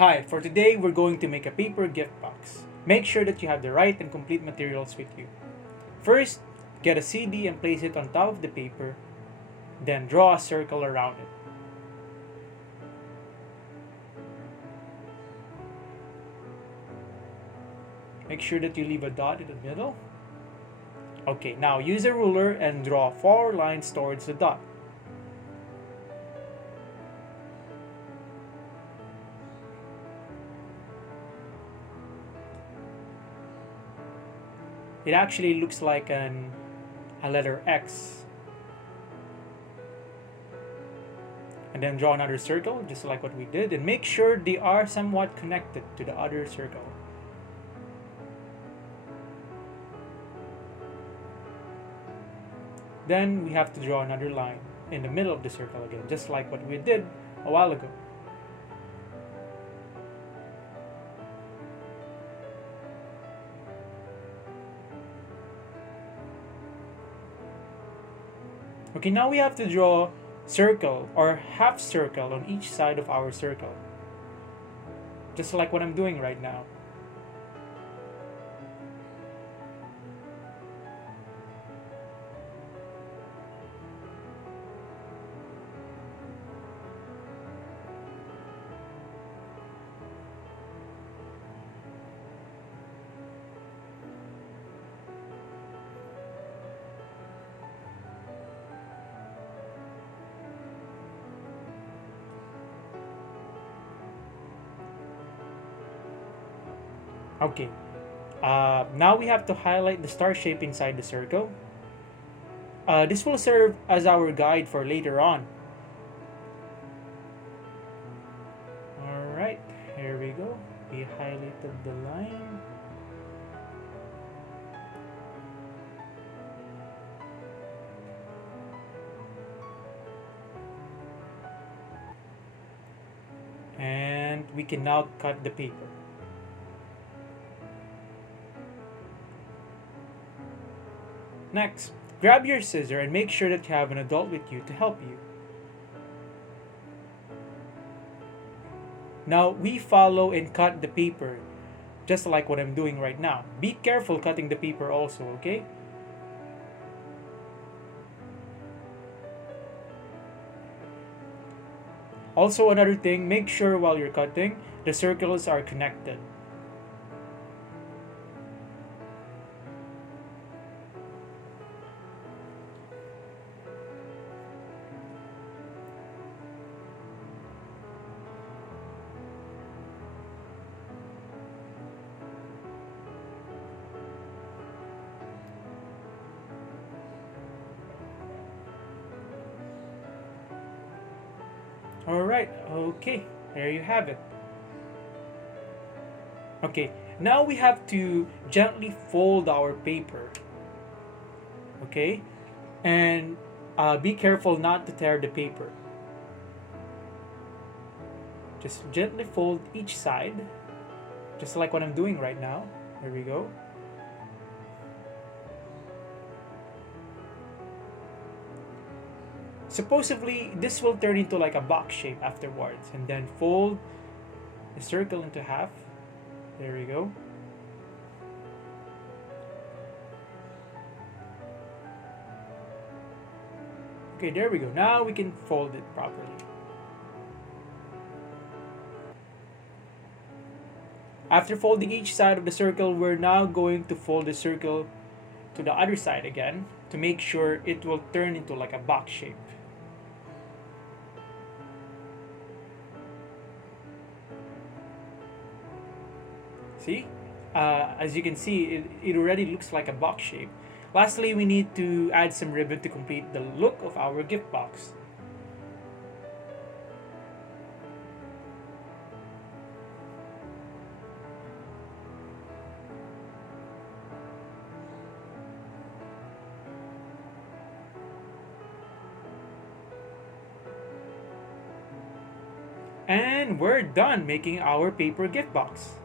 Hi, for today we're going to make a paper gift box. Make sure that you have the right and complete materials with you. First, get a CD and place it on top of the paper, then draw a circle around it. Make sure that you leave a dot in the middle. Okay, now use a ruler and draw 4 lines towards the dot. It actually looks like a letter X. And then draw another circle, just like what we did, and make sure they are somewhat connected to the other circle. Then we have to draw another line in the middle of the circle again, just like what we did a while ago. Okay, now we have to draw circle or half circle on each side of our circle. Just like what I'm doing right now. Okay, now we have to highlight the star shape inside the circle. This will serve as our guide for later on. Alright, here we go. We highlighted the line. And we can now cut the paper. Next, grab your scissor and make sure that you have an adult with you to help you. Now, we follow and cut the paper, just like what I'm doing right now. Be careful cutting the paper also, okay? Also, another thing, make sure while you're cutting, the circles are connected. Alright, okay, there you have it. Okay, now we have to gently fold our paper. Okay, and be careful not to tear the paper. Just gently fold each side, just like what I'm doing right now. There we go. Supposedly, this will turn into like a box shape afterwards, and then fold the circle into half. There we go. Okay, there we go. Now we can fold it properly. After folding each side of the circle, we're now going to fold the circle to the other side again to make sure it will turn into like a box shape. See? As you can see, it already looks like a box shape. Lastly, we need to add some ribbon to complete the look of our gift box. And we're done making our paper gift box.